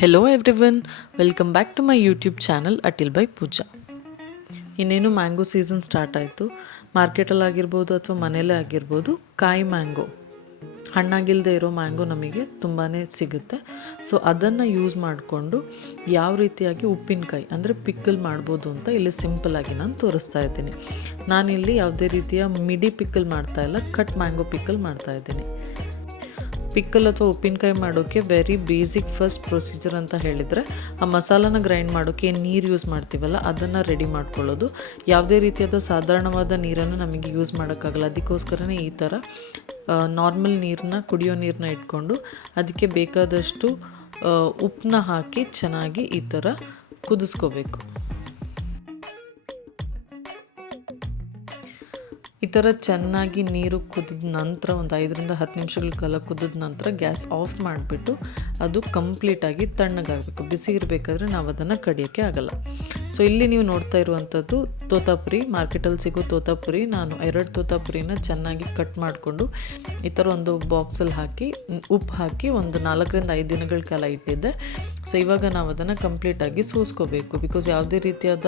Hello everyone, welcome back to my YouTube channel ಅಟಿಲ್ by Pooja. ಇನ್ನೇನು mango season start ಆಯಿತು. ಮಾರ್ಕೆಟಲ್ಲಿ ಆಗಿರ್ಬೋದು ಅಥವಾ ಮನೆಯಲ್ಲೇ ಆಗಿರ್ಬೋದು, ಕಾಯಿ ಮ್ಯಾಂಗೋ, ಹಣ್ಣಾಗಿಲ್ಲದೆ ಇರೋ ಮ್ಯಾಂಗೋ ನಮಗೆ ತುಂಬಾ ಸಿಗುತ್ತೆ. ಸೊ ಅದನ್ನು ಯೂಸ್ ಮಾಡಿಕೊಂಡು ಯಾವ ರೀತಿಯಾಗಿ ಉಪ್ಪಿನಕಾಯಿ ಅಂದರೆ ಪಿಕ್ಕಲ್ ಮಾಡ್ಬೋದು ಅಂತ ಇಲ್ಲಿ ಸಿಂಪಲ್ಲಾಗಿ ನಾನು ತೋರಿಸ್ತಾ ಇದ್ದೀನಿ. ನಾನಿಲ್ಲಿ ಯಾವುದೇ ರೀತಿಯ ಮಿಡಿ ಪಿಕ್ಕಲ್ ಮಾಡ್ತಾಯಿಲ್ಲ, ಕಟ್ ಮ್ಯಾಂಗೋ ಪಿಕ್ಕಲ್ ಮಾಡ್ತಾಯಿದ್ದೀನಿ. ಪಿಕ್ಕಲ್ ಅಥವಾ ಉಪ್ಪಿನಕಾಯಿ ಮಾಡೋಕ್ಕೆ ವೆರಿ ಬೇಸಿಕ್ ಫಸ್ಟ್ ಪ್ರೊಸೀಜರ್ ಅಂತ ಹೇಳಿದರೆ, ಆ ಮಸಾಲಾನ ಗ್ರೈಂಡ್ ಮಾಡೋಕ್ಕೆ ಏನು ನೀರು ಯೂಸ್ ಮಾಡ್ತೀವಲ್ಲ ಅದನ್ನು ರೆಡಿ ಮಾಡ್ಕೊಳ್ಳೋದು. ಯಾವುದೇ ರೀತಿಯಾದ ಸಾಧಾರಣವಾದ ನೀರನ್ನು ನಮಗೆ ಯೂಸ್ ಮಾಡೋಕ್ಕಾಗಲ್ಲ. ಅದಕ್ಕೋಸ್ಕರನೇ ಈ ಥರ ನಾರ್ಮಲ್ ನೀರನ್ನ, ಕುಡಿಯೋ ನೀರನ್ನ ಇಟ್ಕೊಂಡು ಅದಕ್ಕೆ ಬೇಕಾದಷ್ಟು ಉಪ್ಪನ್ನ ಹಾಕಿ ಚೆನ್ನಾಗಿ ಈ ಥರ ಕುದಿಸ್ಕೋಬೇಕು. ಈ ಥರ ಚೆನ್ನಾಗಿ ನೀರು ಕುದಿದ ನಂತರ ಒಂದು 5-10 ನಿಮಿಷಗಳ ಕಾಲ ಕುದಿದ ನಂತರ ಗ್ಯಾಸ್ ಆಫ್ ಮಾಡಿಬಿಟ್ಟು ಅದು ಕಂಪ್ಲೀಟಾಗಿ ತಣ್ಣಗಾಗಬೇಕು. ಬಿಸಿ ಇರಬೇಕಾದ್ರೆ ನಾವು ಅದನ್ನು ಕಡಿಯೋಕ್ಕೆ ಆಗಲ್ಲ. ಸೊ ಇಲ್ಲಿ ನೀವು ನೋಡ್ತಾ ಇರುವಂಥದ್ದು ತೋತಾಪುರಿ, ಮಾರ್ಕೆಟಲ್ಲಿ ಸಿಗೋ ತೋತಾಪುರಿ. ನಾನು 2 ತೋತಾಪುರಿನ ಚೆನ್ನಾಗಿ ಕಟ್ ಮಾಡಿಕೊಂಡು ಈ ಥರ ಒಂದು ಬಾಕ್ಸಲ್ಲಿ ಹಾಕಿ ಉಪ್ಪು ಹಾಕಿ ಒಂದು 4-5 ದಿನಗಳ ಕಾಲ ಇಟ್ಟಿದ್ದೆ. ಸೊ ಇವಾಗ ನಾವು ಅದನ್ನು ಕಂಪ್ಲೀಟಾಗಿ ಸೋಸ್ಕೋಬೇಕು. ಬಿಕಾಸ್ ಯಾವುದೇ ರೀತಿಯಾದ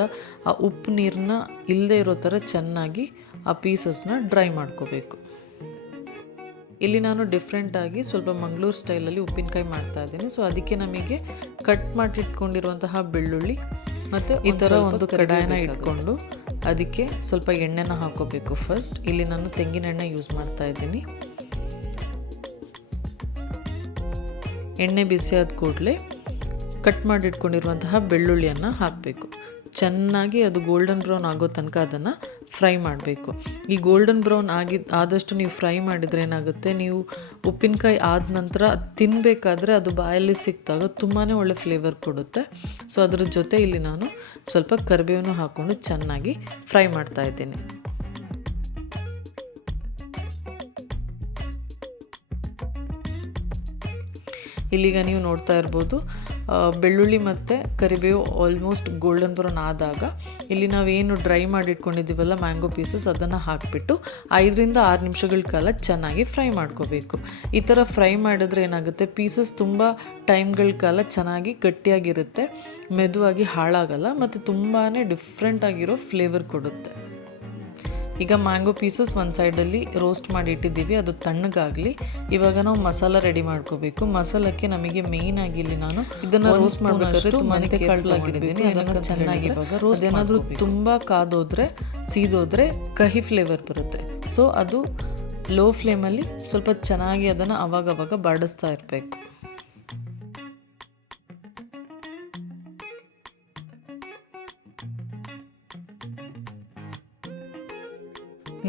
ಆ ಉಪ್ಪು ನೀರನ್ನ ಇಲ್ಲದೆ ಇರೋ ಥರ ಚೆನ್ನಾಗಿ ಆ ಪೀಸಸ್ನ ಡ್ರೈ ಮಾಡ್ಕೋಬೇಕು. ಇಲ್ಲಿ ನಾನು ಡಿಫ್ರೆಂಟಾಗಿ ಸ್ವಲ್ಪ ಮಂಗಳೂರು ಸ್ಟೈಲಲ್ಲಿ ಉಪ್ಪಿನಕಾಯಿ ಮಾಡ್ತಾ ಇದ್ದೀನಿ. ಸೊ ಅದಕ್ಕೆ ನಮಗೆ ಕಟ್ ಮಾಡಿಟ್ಕೊಂಡಿರುವಂತಹ ಬೆಳ್ಳುಳ್ಳಿ ಮತ್ತು ಈ ಥರ ಒಂದು ಕಡಾಯಿನ ಇಟ್ಕೊಂಡು ಅದಕ್ಕೆ ಸ್ವಲ್ಪ ಎಣ್ಣೆನ ಹಾಕೋಬೇಕು. ಫಸ್ಟ್ ಇಲ್ಲಿ ನಾನು ತೆಂಗಿನ ಎಣ್ಣೆ ಯೂಸ್ ಮಾಡ್ತಾ ಇದ್ದೀನಿ. ಎಣ್ಣೆ ಬಿಸಿ ಆದ ಕೂಡಲೇ ಕಟ್ ಮಾಡಿಟ್ಕೊಂಡಿರುವಂತಹ ಬೆಳ್ಳುಳ್ಳಿಯನ್ನು ಹಾಕಬೇಕು. ಚೆನ್ನಾಗಿ ಅದು ಗೋಲ್ಡನ್ ಬ್ರೌನ್ ಆಗೋ ತನಕ ಅದನ್ನು ಫ್ರೈ ಮಾಡಬೇಕು. ಈ ಗೋಲ್ಡನ್ ಬ್ರೌನ್ ಆದಷ್ಟು ನೀವು ಫ್ರೈ ಮಾಡಿದರೆ ಏನಾಗುತ್ತೆ, ನೀವು ಉಪ್ಪಿನಕಾಯಿ ಆದ ನಂತರ ತಿನ್ನಬೇಕಾದ್ರೆ ಅದು ಬಾಯಲ್ಲಿ ಸಿಕ್ಕಿದಾಗ ತುಂಬಾ ಒಳ್ಳೆ ಫ್ಲೇವರ್ ಕೊಡುತ್ತೆ. ಸೊ ಅದ್ರ ಜೊತೆ ಇಲ್ಲಿ ನಾನು ಸ್ವಲ್ಪ ಕರಿಬೇವನ್ನು ಹಾಕ್ಕೊಂಡು ಚೆನ್ನಾಗಿ ಫ್ರೈ ಮಾಡ್ತಾ ಇದ್ದೀನಿ. ಇಲ್ಲಿಗ ನೀವು ನೋಡ್ತಾ ಇರ್ಬೋದು, ಬೆಳ್ಳುಳ್ಳಿ ಮತ್ತು ಕರಿಬೇವು ಆಲ್ಮೋಸ್ಟ್ ಗೋಲ್ಡನ್ ಬ್ರೌನ್ ಆದಾಗ ಇಲ್ಲಿ ನಾವೇನು ಡ್ರೈ ಮಾಡಿಟ್ಕೊಂಡಿದ್ದೀವಲ್ಲ ಮ್ಯಾಂಗೋ ಪೀಸಸ್, ಅದನ್ನು ಹಾಕಿಬಿಟ್ಟು 5-6 ನಿಮಿಷಗಳ ಕಾಲ ಚೆನ್ನಾಗಿ ಫ್ರೈ ಮಾಡ್ಕೋಬೇಕು. ಈ ಥರ ಫ್ರೈ ಮಾಡಿದ್ರೆ ಏನಾಗುತ್ತೆ, ಪೀಸಸ್ ತುಂಬ ಟೈಮ್ಗಳ ಕಾಲ ಚೆನ್ನಾಗಿ ಗಟ್ಟಿಯಾಗಿರುತ್ತೆ, ಮೆದುವಾಗಿ ಹಾಳಾಗಲ್ಲ ಮತ್ತು ತುಂಬಾ ಡಿಫ್ರೆಂಟಾಗಿರೋ ಫ್ಲೇವರ್ ಕೊಡುತ್ತೆ. ಈಗ ಮ್ಯಾಂಗೋ ಪೀಸಸ್ ಒಂದು ಸೈಡಲ್ಲಿ ರೋಸ್ಟ್ ಮಾಡಿ ಇಟ್ಟಿದ್ದೀವಿ, ಅದು ತಣ್ಣಗಾಗಲಿ. ಇವಾಗ ನಾವು ಮಸಾಲ ರೆಡಿ ಮಾಡ್ಕೋಬೇಕು. ಮಸಾಲಕ್ಕೆ ನಮಗೆ ಮೇಯ್ನ್ ಆಗಿ ಇಲ್ಲಿ ನಾನು ಇದನ್ನು ರೋಸ್ಟ್ ಮಾಡಬೇಕಾದ್ರೆ ತುಂಬಾ ಕೇರ್ಫುಲ್ ಆಗಿದ್ದೀನಿ. ಅದನ್ನು ಚೆನ್ನಾಗಿ ಇವಾಗ ರೋಸ್ಟ್ ಏನಾದರೂ ತುಂಬ ಕಾದೋದ್ರೆ, ಸೀದೋದ್ರೆ ಕಹಿ ಫ್ಲೇವರ್ ಬರುತ್ತೆ. ಸೊ ಅದು ಲೋ ಫ್ಲೇಮಲ್ಲಿ ಸ್ವಲ್ಪ ಚೆನ್ನಾಗಿ ಅದನ್ನು ಅವಾಗವಾಗ ಬಾಡಿಸ್ತಾ ಇರಬೇಕು.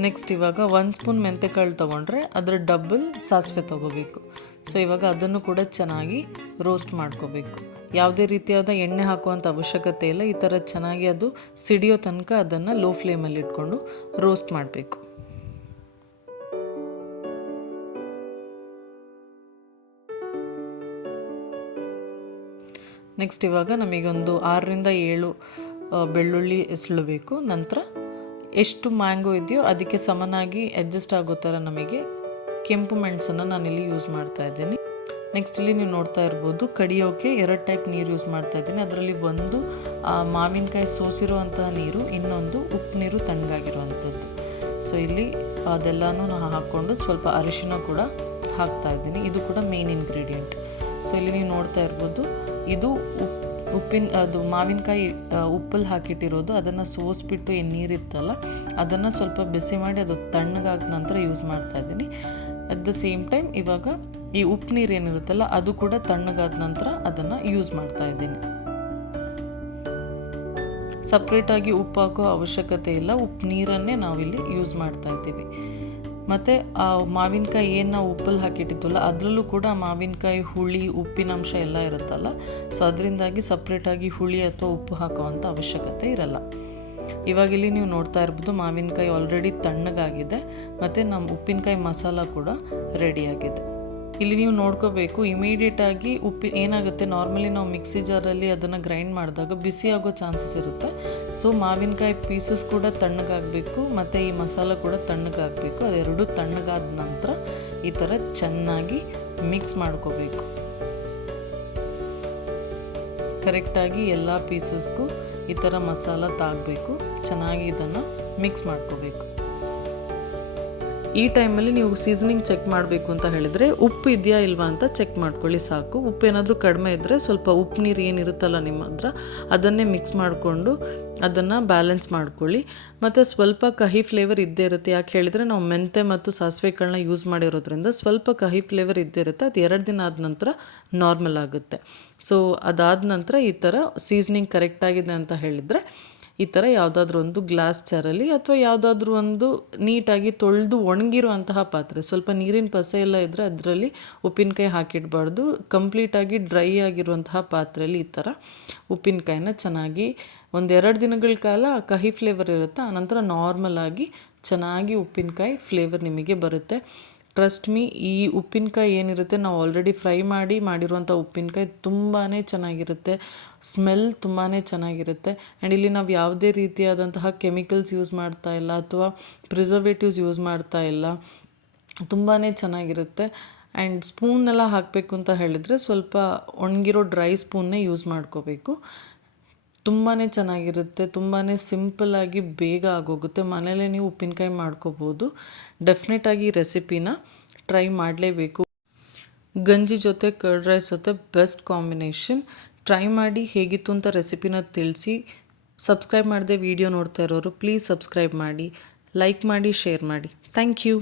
ನೆಕ್ಸ್ಟ್ ಇವಾಗ 1 ಸ್ಪೂನ್ ಮೆಂತೆಕಾಳು ತೊಗೊಂಡ್ರೆ ಅದರ ಡಬಲ್ ಸಾಸಿವೆ ತೊಗೋಬೇಕು. ಸೊ ಇವಾಗ ಅದನ್ನು ಕೂಡ ಚೆನ್ನಾಗಿ ರೋಸ್ಟ್ ಮಾಡ್ಕೋಬೇಕು. ಯಾವುದೇ ರೀತಿಯಾದ ಎಣ್ಣೆ ಹಾಕುವಂಥ ಅವಶ್ಯಕತೆ ಇಲ್ಲ. ಈ ಥರ ಚೆನ್ನಾಗಿ ಅದು ಸಿಡಿಯೋ ತನಕ ಅದನ್ನು ಲೋ ಫ್ಲೇಮಲ್ಲಿ ಇಟ್ಕೊಂಡು ರೋಸ್ಟ್ ಮಾಡಬೇಕು. ನೆಕ್ಸ್ಟ್ ಇವಾಗ ನಮಗೊಂದು 6-7 ಬೆಳ್ಳುಳ್ಳಿ ಎಸಳಬೇಕು. ನಂತರ ಎಷ್ಟು ಮ್ಯಾಂಗೋ ಇದೆಯೋ ಅದಕ್ಕೆ ಸಮನಾಗಿ ಅಡ್ಜಸ್ಟ್ ಆಗೋ ಥರ ನಮಗೆ ಕೆಂಪು ಮೆಣಸನ್ನು ನಾನಿಲ್ಲಿ ಯೂಸ್ ಮಾಡ್ತಾ ಇದ್ದೀನಿ. ನೆಕ್ಸ್ಟ್ ಇಲ್ಲಿ ನೀವು ನೋಡ್ತಾ ಇರ್ಬೋದು, ಕಡಿಯೋಕ್ಕೆ 2 ಟೈಪ್ ನೀರು ಯೂಸ್ ಮಾಡ್ತಾ ಇದ್ದೀನಿ. ಅದರಲ್ಲಿ ಒಂದು ಮಾವಿನಕಾಯಿ ಸೋಸಿರುವಂತಹ ನೀರು, ಇನ್ನೊಂದು ಉಪ್ಪು ನೀರು ತಣ್ಣಗಾಗಿರುವಂಥದ್ದು. ಸೊ ಇಲ್ಲಿ ಅದೆಲ್ಲನೂ ನಾನು ಹಾಕ್ಕೊಂಡು ಸ್ವಲ್ಪ ಅರಿಶಿನ ಕೂಡ ಹಾಕ್ತಾ ಇದ್ದೀನಿ. ಇದು ಕೂಡ ಮೇನ್ ಇಂಗ್ರೀಡಿಯೆಂಟ್. ಸೊ ಇಲ್ಲಿ ನೀವು ನೋಡ್ತಾ ಇರ್ಬೋದು, ಇದು ಅದು ಮಾವಿನಕಾಯಿ ಉಪ್ಪಲ್ಲಿ ಹಾಕಿಟ್ಟಿರೋದು. ಅದನ್ನು ಸೋಸ್ಬಿಟ್ಟು ಏನು ನೀರಿತ್ತಲ್ಲ ಅದನ್ನು ಸ್ವಲ್ಪ ಬಿಸಿ ಮಾಡಿ ಅದು ತಣ್ಣಗಾದ ನಂತರ ಯೂಸ್ ಮಾಡ್ತಾ ಇದ್ದೀನಿ. ಅಟ್ ದ ಸೇಮ್ ಟೈಮ್ ಇವಾಗ ಈ ಉಪ್ಪು ನೀರು ಏನಿರುತ್ತಲ್ಲ ಅದು ಕೂಡ ತಣ್ಣಗಾದ ನಂತರ ಅದನ್ನು ಯೂಸ್ ಮಾಡ್ತಾ ಇದ್ದೀನಿ. ಸಪ್ರೇಟಾಗಿ ಉಪ್ಪು ಹಾಕೋ ಅವಶ್ಯಕತೆ ಇಲ್ಲ, ಉಪ್ಪು ನೀರನ್ನೇ ನಾವಿಲ್ಲಿ ಯೂಸ್ ಮಾಡ್ತಾ ಇದ್ದೀವಿ. ಮತ್ತು ಆ ಮಾವಿನಕಾಯಿ ಏನು ನಾವು ಉಪ್ಪಲ್ಲಿ ಹಾಕಿಟ್ಟಿದ್ವಲ್ಲ ಅದರಲ್ಲೂ ಕೂಡ ಮಾವಿನಕಾಯಿ ಹುಳಿ, ಉಪ್ಪಿನಂಶ ಎಲ್ಲ ಇರುತ್ತಲ್ಲ. ಸೊ ಅದರಿಂದಾಗಿ ಸಪ್ರೇಟಾಗಿ ಹುಳಿ ಅಥವಾ ಉಪ್ಪು ಹಾಕುವಂಥ ಅವಶ್ಯಕತೆ ಇರಲ್ಲ. ಇವಾಗಿಲ್ಲಿ ನೀವು ನೋಡ್ತಾ ಇರ್ಬೋದು, ಮಾವಿನಕಾಯಿ ಆಲ್ರೆಡಿ ತಣ್ಣಗಾಗಿದೆ ಮತ್ತು ನಮ್ಮ ಉಪ್ಪಿನಕಾಯಿ ಮಸಾಲ ಕೂಡ ರೆಡಿಯಾಗಿದೆ. ಇಲ್ಲಿ ನೀವು ನೋಡ್ಕೋಬೇಕು, ಇಮಿಡಿಯೇಟಾಗಿ ಏನಾಗುತ್ತೆ, ನಾರ್ಮಲಿ ನಾವು ಮಿಕ್ಸಿ ಜಾರಲ್ಲಿ ಅದನ್ನು ಗ್ರೈಂಡ್ ಮಾಡಿದಾಗ ಬಿಸಿ ಆಗೋ ಚಾನ್ಸಸ್ ಇರುತ್ತೆ. ಸೊ ಮಾವಿನಕಾಯಿ ಪೀಸಸ್ ಕೂಡ ತಣ್ಣಗಾಗಬೇಕು ಮತ್ತು ಈ ಮಸಾಲ ಕೂಡ ತಣ್ಣಗಾಗಬೇಕು. ಅದೆರಡು ತಣ್ಣಗಾದ ನಂತರ ಈ ಥರ ಚೆನ್ನಾಗಿ ಮಿಕ್ಸ್ ಮಾಡ್ಕೋಬೇಕು. ಕರೆಕ್ಟಾಗಿ ಎಲ್ಲ ಪೀಸಸ್ಗೂ ಈ ಥರ ಮಸಾಲ ತಾಗಬೇಕು. ಚೆನ್ನಾಗಿ ಇದನ್ನು ಮಿಕ್ಸ್ ಮಾಡ್ಕೋಬೇಕು. ಈ ಟೈಮಲ್ಲಿ ನೀವು ಸೀಸನಿಂಗ್ ಚೆಕ್ ಮಾಡಬೇಕು ಅಂತ ಹೇಳಿದರೆ ಉಪ್ಪು ಇದೆಯಾ ಇಲ್ವಾ ಅಂತ ಚೆಕ್ ಮಾಡ್ಕೊಳ್ಳಿ ಸಾಕು. ಉಪ್ಪು ಏನಾದರೂ ಕಡಿಮೆ ಇದ್ದರೆ ಸ್ವಲ್ಪ ಉಪ್ಪು ನೀರು ಏನಿರುತ್ತಲ್ಲ ನಿಮ್ಮ ಹತ್ರ ಅದನ್ನೇ ಮಿಕ್ಸ್ ಮಾಡಿಕೊಂಡು ಅದನ್ನು ಬ್ಯಾಲೆನ್ಸ್ ಮಾಡ್ಕೊಳ್ಳಿ. ಮತ್ತು ಸ್ವಲ್ಪ ಕಹಿ ಫ್ಲೇವರ್ ಇದ್ದೇ ಇರುತ್ತೆ. ಯಾಕೆ ಹೇಳಿದರೆ ನಾವು ಮೆಂತೆ ಮತ್ತು ಸಾಸಿವೆ ಕಾಳನ್ನ ಯೂಸ್ ಮಾಡಿರೋದ್ರಿಂದ ಸ್ವಲ್ಪ ಕಹಿ ಫ್ಲೇವರ್ ಇದ್ದೇ ಇರುತ್ತೆ. ಅದು 2 ದಿನ ಆದ ನಂತರ ನಾರ್ಮಲ್ ಆಗುತ್ತೆ. ಸೊ ಅದಾದ ನಂತರ ಈ ಥರ ಸೀಸನಿಂಗ್ ಕರೆಕ್ಟಾಗಿದೆ ಅಂತ ಹೇಳಿದರೆ ಈ ಥರ ಯಾವುದಾದ್ರೂ ಒಂದು ಗ್ಲಾಸ್ ಜಾರಲ್ಲಿ ಅಥವಾ ಯಾವುದಾದ್ರೂ ಒಂದು ನೀಟಾಗಿ ತೊಳೆದು ಒಣಗಿರುವಂತಹ ಪಾತ್ರೆ, ಸ್ವಲ್ಪ ನೀರಿನ ಪಸೆ ಎಲ್ಲ ಇದ್ದರೆ ಅದರಲ್ಲಿ ಉಪ್ಪಿನಕಾಯಿ ಹಾಕಿಡಬಾರ್ದು. ಕಂಪ್ಲೀಟಾಗಿ ಡ್ರೈ ಆಗಿರುವಂತಹ ಪಾತ್ರೆಯಲ್ಲಿ ಈ ಥರ ಉಪ್ಪಿನಕಾಯಿನ ಚೆನ್ನಾಗಿ 1-2 ದಿನಗಳ ಕಾಲ ಕಹಿ ಫ್ಲೇವರ್ ಇರುತ್ತೆ. ಆನಂತರ ನಾರ್ಮಲ್ ಆಗಿ ಚೆನ್ನಾಗಿ ಉಪ್ಪಿನಕಾಯಿ ಫ್ಲೇವರ್ ನಿಮಗೆ ಬರುತ್ತೆ. ಟ್ರಸ್ಟ್ ಮೀ, ಈ ಉಪ್ಪಿನಕಾಯಿ ಏನಿರುತ್ತೆ ನಾವು ಆಲ್ರೆಡಿ ಫ್ರೈ ಮಾಡಿರುವಂಥ ಉಪ್ಪಿನಕಾಯಿ ತುಂಬಾ ಚೆನ್ನಾಗಿರುತ್ತೆ. ಸ್ಮೆಲ್ ತುಂಬಾ ಚೆನ್ನಾಗಿರುತ್ತೆ. ಆ್ಯಂಡ್ ಇಲ್ಲಿ ನಾವು ಯಾವುದೇ ರೀತಿಯಾದಂತಹ ಕೆಮಿಕಲ್ಸ್ ಯೂಸ್ ಮಾಡ್ತಾ ಇಲ್ಲ ಅಥವಾ ಪ್ರಿಸರ್ವೇಟಿವ್ಸ್ ಯೂಸ್ ಮಾಡ್ತಾ ಇಲ್ಲ. ತುಂಬಾ ಚೆನ್ನಾಗಿರುತ್ತೆ. ಆ್ಯಂಡ್ ಸ್ಪೂನೆಲ್ಲ ಹಾಕಬೇಕು ಅಂತ ಹೇಳಿದರೆ ಸ್ವಲ್ಪ ಒಣಗಿರೋ ಡ್ರೈ ಸ್ಪೂನ್ನೇ ಯೂಸ್ ಮಾಡ್ಕೋಬೇಕು. ತುಂಬಾ ಚೆನ್ನಾಗಿರುತ್ತೆ. ತುಂಬಾ ಸಿಂಪಲ್ಲಾಗಿ ಬೇಗ ಆಗೋಗುತ್ತೆ. ಮನೇಲೇ ನೀವು ಉಪ್ಪಿನಕಾಯಿ ಮಾಡ್ಕೋಬೋದು. ಡೆಫಿನೆಟಾಗಿ ಈ ರೆಸಿಪಿನ ಟ್ರೈ ಮಾಡಲೇಬೇಕು. ಗಂಜಿ ಜೊತೆ ಕರ್ಡ್ ರೈಸ್ ಜೊತೆ ಬೆಸ್ಟ್ ಕಾಂಬಿನೇಷನ್. ಟ್ರೈ ಮಾಡಿ ಹೇಗಿತ್ತು ಅಂತ ರೆಸಿಪಿನ ತಿಳಿಸಿ. ಸಬ್ಸ್ಕ್ರೈಬ್ ಮಾಡದೆ ವಿಡಿಯೋ ನೋಡ್ತಾ ಇರೋರು ಪ್ಲೀಸ್ ಸಬ್ಸ್ಕ್ರೈಬ್ ಮಾಡಿ, ಲೈಕ್ ಮಾಡಿ, ಶೇರ್ ಮಾಡಿ. Thank you.